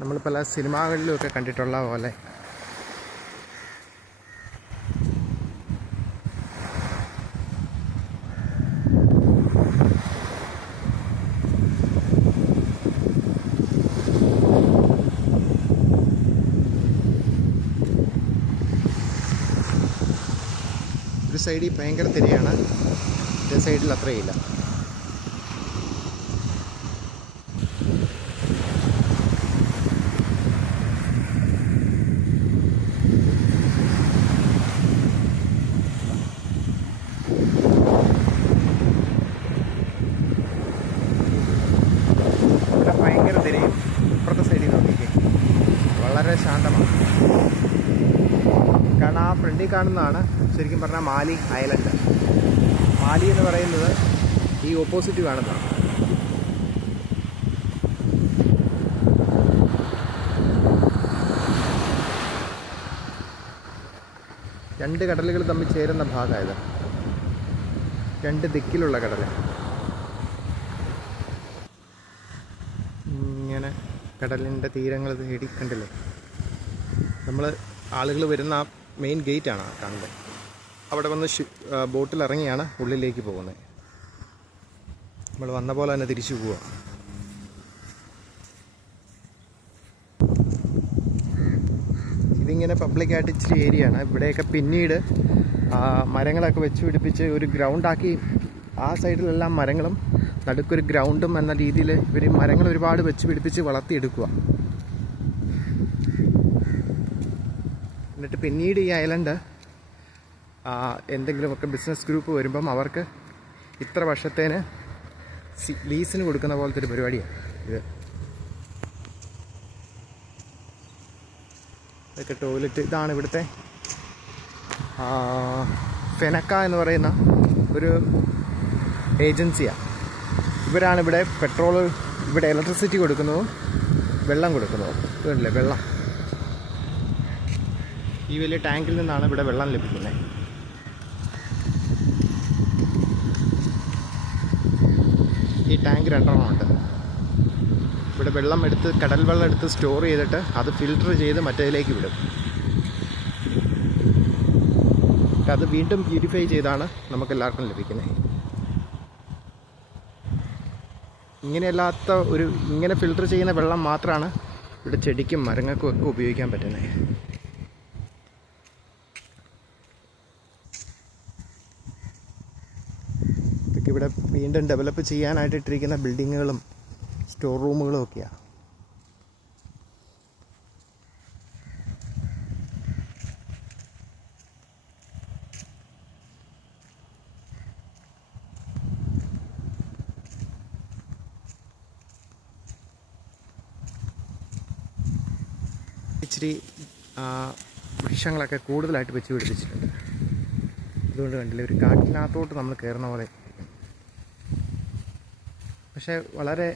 നമ്മൾ പല സിനിമകളിലുമൊക്കെ കണ്ടിട്ടുള്ള പോലെ ഒരു സൈഡിൽ ഭയങ്കര തിരയാണ്, മറ്റേ സൈഡിൽ അത്രയില്ല. ഇവിടെ ഭയങ്കര തിരയും. ഇപ്പുറത്തെ സൈഡിൽ നോക്കിക്കേ, വളരെ ശാന്തമാണ്. കാരണം ആ ഫ്രണ്ടിൽ കാണുന്നതാണ് ശരിക്കും പറഞ്ഞാൽ മാലി ഐലൻഡ്. മാലി എന്ന് പറയുന്നത് ഈ ഓപ്പോസിറ്റ് കാണുന്നതാണ്. രണ്ട് കടലുകൾ തമ്മിൽ ചേരുന്ന ഭാഗമായത്, രണ്ട് ദിക്കിലുള്ള കടൽ. ഇങ്ങനെ കടലിൻ്റെ തീരങ്ങൾ തേടി കണ്ടില്ലേ. നമ്മൾ ആളുകൾ വരുന്ന ആ മെയിൻ ഗേറ്റാണ് കാണുന്നത്. അവിടെ വന്ന് ബോട്ടിൽ ഇറങ്ങിയാണ് ഉള്ളിലേക്ക് പോകുന്നത്. നമ്മൾ വന്ന പോലെ തന്നെ തിരിച്ചു പോവുക. ഇതിങ്ങനെ പബ്ലിക്കായിട്ട് ഇച്ചിരി ഏരിയയാണ്. ഇവിടെയൊക്കെ പിന്നീട് മരങ്ങളൊക്കെ വെച്ച് പിടിപ്പിച്ച് ഒരു ഗ്രൗണ്ടാക്കി. ആ സൈഡിലെല്ലാം മരങ്ങളും നടുക്കൊരു ഗ്രൗണ്ടും എന്ന രീതിയിൽ ഇവർ മരങ്ങൾ ഒരുപാട് വെച്ച് പിടിപ്പിച്ച് വളർത്തിയെടുക്കുക. എന്നിട്ട് പിന്നീട് ഈ ഐലൻഡ് എന്തെങ്കിലുമൊക്കെ ബിസിനസ് ഗ്രൂപ്പ് വരുമ്പം അവർക്ക് ഇത്ര വർഷത്തേന് ലീസിന് കൊടുക്കുന്ന പോലത്തെ ഒരു പരിപാടിയാണ് ഇത്. ഇതൊക്കെ ടോയ്ലറ്റ്. ഇതാണ് ഇവിടുത്തെ ഫെനക്ക എന്ന് പറയുന്ന ഒരു ഏജൻസിയാണ്. ഇവരാണ് ഇവിടെ പെട്രോൾ, ഇവിടെ ഇലക്ട്രിസിറ്റി കൊടുക്കുന്നതും വെള്ളം കൊടുക്കുന്നതും. ഇതല്ലേ വെള്ളം, ഈ വലിയ ടാങ്കിൽ നിന്നാണ് ഇവിടെ വെള്ളം ലഭിക്കുന്നത്. ഈ ടാങ്ക് 2 ഉണ്ട്. ഇവിടെ വെള്ളം എടുത്ത്, കടൽ വെള്ളം എടുത്ത് സ്റ്റോർ ചെയ്തിട്ട് അത് ഫിൽട്ടർ ചെയ്ത് മറ്റേതിലേക്ക് വിടും. അത് വീണ്ടും പ്യൂരിഫൈ ചെയ്താണ് നമുക്കെല്ലാവർക്കും ലഭിക്കുന്നത്. ഇങ്ങനെയല്ലാത്ത ഇങ്ങനെ ഫിൽട്ടർ ചെയ്യുന്ന വെള്ളം മാത്രമാണ് ഇവിടെ ചെടിക്കും മരങ്ങൾക്കും ഒക്കെ ഉപയോഗിക്കാൻ പറ്റുന്നത്. ഇതൊക്കെ ഇവിടെ വീണ്ടും ഡെവലപ്പ് ചെയ്യാനായിട്ട് ഇട്ടിരിക്കുന്ന ബിൽഡിങ്ങുകളും സ്റ്റോർ റൂമുകളും ഒക്കെയാണ്. ഇച്ചിരി വൃക്ഷങ്ങളൊക്കെ കൂടുതലായിട്ട് വെച്ച് പിടിപ്പിച്ചിട്ടുണ്ട്. അതുകൊണ്ട് കണ്ടില്ലേ, ഒരു കാട്ടിനകത്തോട്ട് നമ്മൾ കയറുന്ന പോലെ. പക്ഷേ വളരെ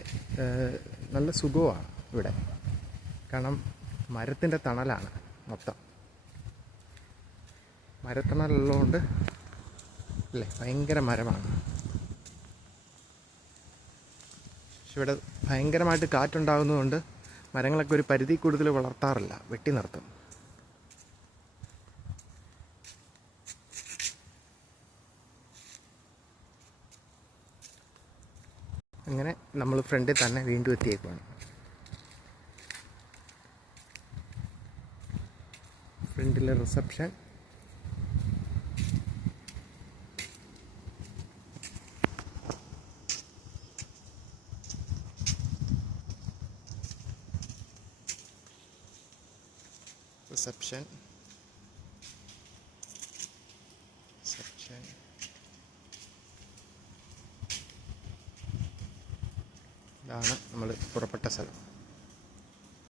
നല്ല സുഖമാണ് ഇവിടെ. കാരണം മരത്തിൻ്റെ തണലാണ് മൊത്തം. മരത്തണലുള്ളതുകൊണ്ട് അല്ലേ, ഭയങ്കര മരമാണ്. പക്ഷെ ഇവിടെ ഭയങ്കരമായിട്ട് കാറ്റുണ്ടാകുന്നതുകൊണ്ട് മരങ്ങളൊക്കെ ഒരു പരിധി കൂടുതൽ വളർത്താറില്ല, വെട്ടി നിർത്തും. അങ്ങനെ നമ്മൾ ഫ്രണ്ടിൽ തന്നെ വീണ്ടും എത്തിയേക്കുവാണ്. ഫ്രണ്ടിലെ റിസപ്ഷൻ. റിസപ്ഷൻ ഇതാണ് നമ്മൾ പുറപ്പെട്ട സ്ഥലം.